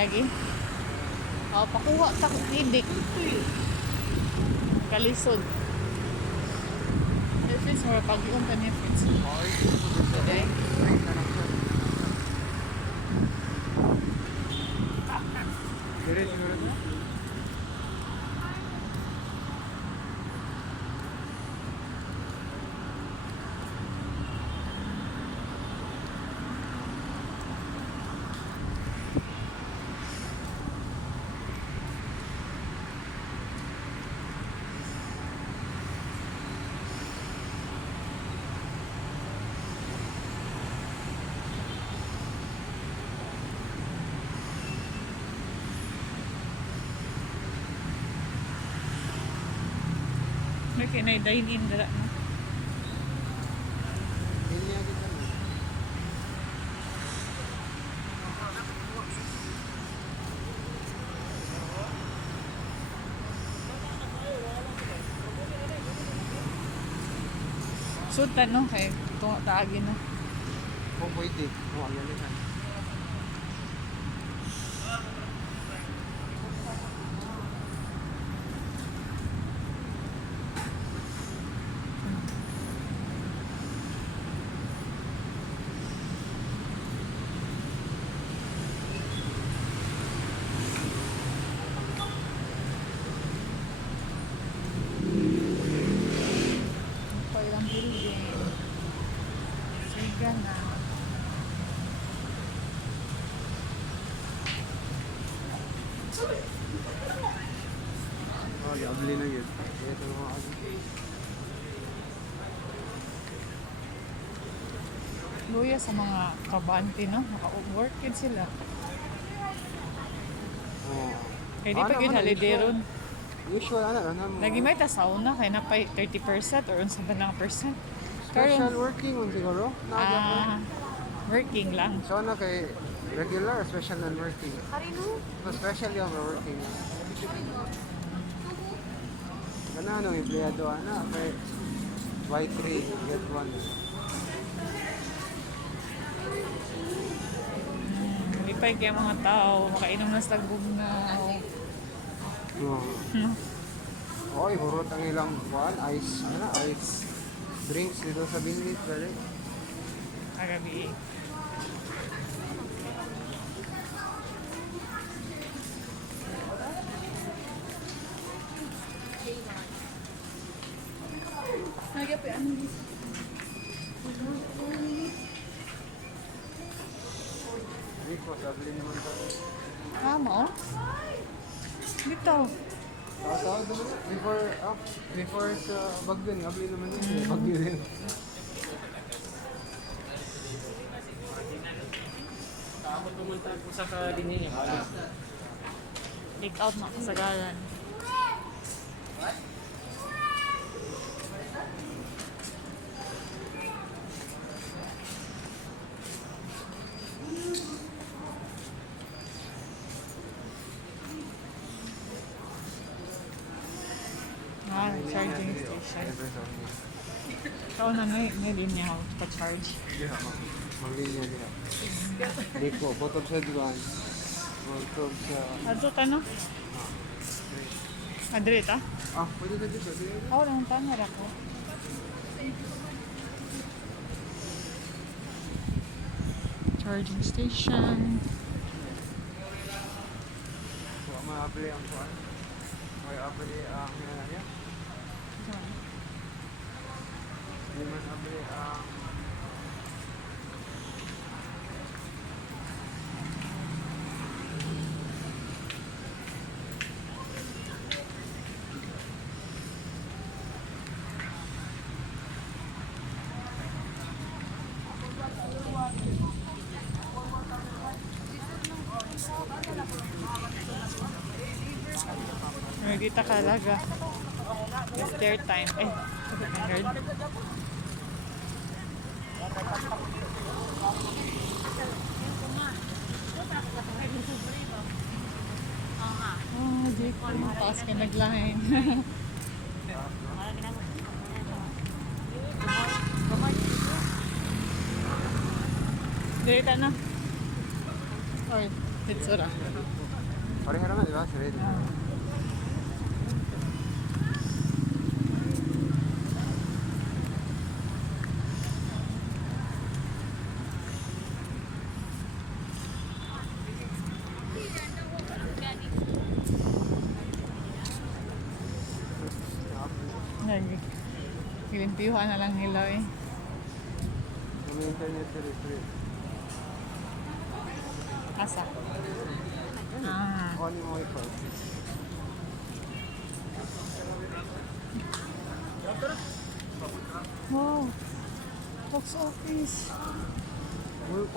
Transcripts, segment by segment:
Lagi. Oh, pakuha ta hidik. Kalisod. Friends, mura pag-iong kanya, friends. Okay. Dire siguro na. May kinay-dine-in dala, no? Hindi agad na. Sultan, no? Kaya tunga taagin, no? Kung pwede, kung ano nila. Pailang building. Siga na. Oh, yabli na yun. Ito mga ano. Luya sa mga kabante, no? Naka-working sila. Oh. Kaya di pa yun halideron. Usual, ano mo. Lagi may tasauna, kaya na pa 30% or unsa ba na percent. Special working mo siguro? Ah, working lang. So, ano kay regular or special non-working? No, special yung working. Kana anong empleyado, kay Y3, get 1. Lipay kaya mga tao, makainom na sa bugnaw. Oy, hurot ang ilang kuan, ice drinks dito sa Binlit, dali. Agabi. Rico, sabli naman to. Tama, oh. Bitaw. Tawag naman before sa Bagyo, ngabli naman yun. Bagyo din. Takot pumunta po sa kabinin niya. Take out na kasagalan. Ah, charging station. Ikaw na may linya ako pa-charge. Maglinya niya. Rico, bottom sa duwan. Bottom sa... Adto ka no? Adre ta? Pwede na dito. Oo, lang pangar ako. Charging station. So, maabli ang kuan. Abli ang yan. Hindi man abli ang... Nagkita ka laga. It's their time. Eh, nerd. Oh, di ko mapas ka naglahin. Dito na. Oy. Hitsura. Pareha naman, di ba? Si Red. Nag-ilimpiyuhan na lang nila eh. May internet sa Red. Asa? Ah. On yung wifi. Wow. Box office.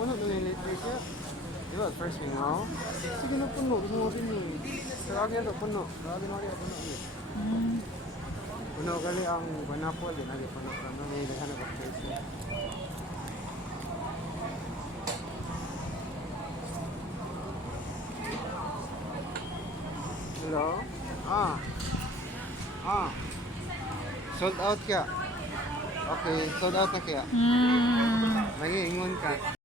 Puno na yung electric siya. Di ba, first thing now? Sige na puno, gusto mo rin yun. Sa akin ito, puno. Sa akin mo rin, puno. Puno gali ang banapol, din lagi puno. Ano, may naghanap ang place niya. Hello? Sold out kaya? Okay, sold out na kaya? Hmm. Nag-iingon ka.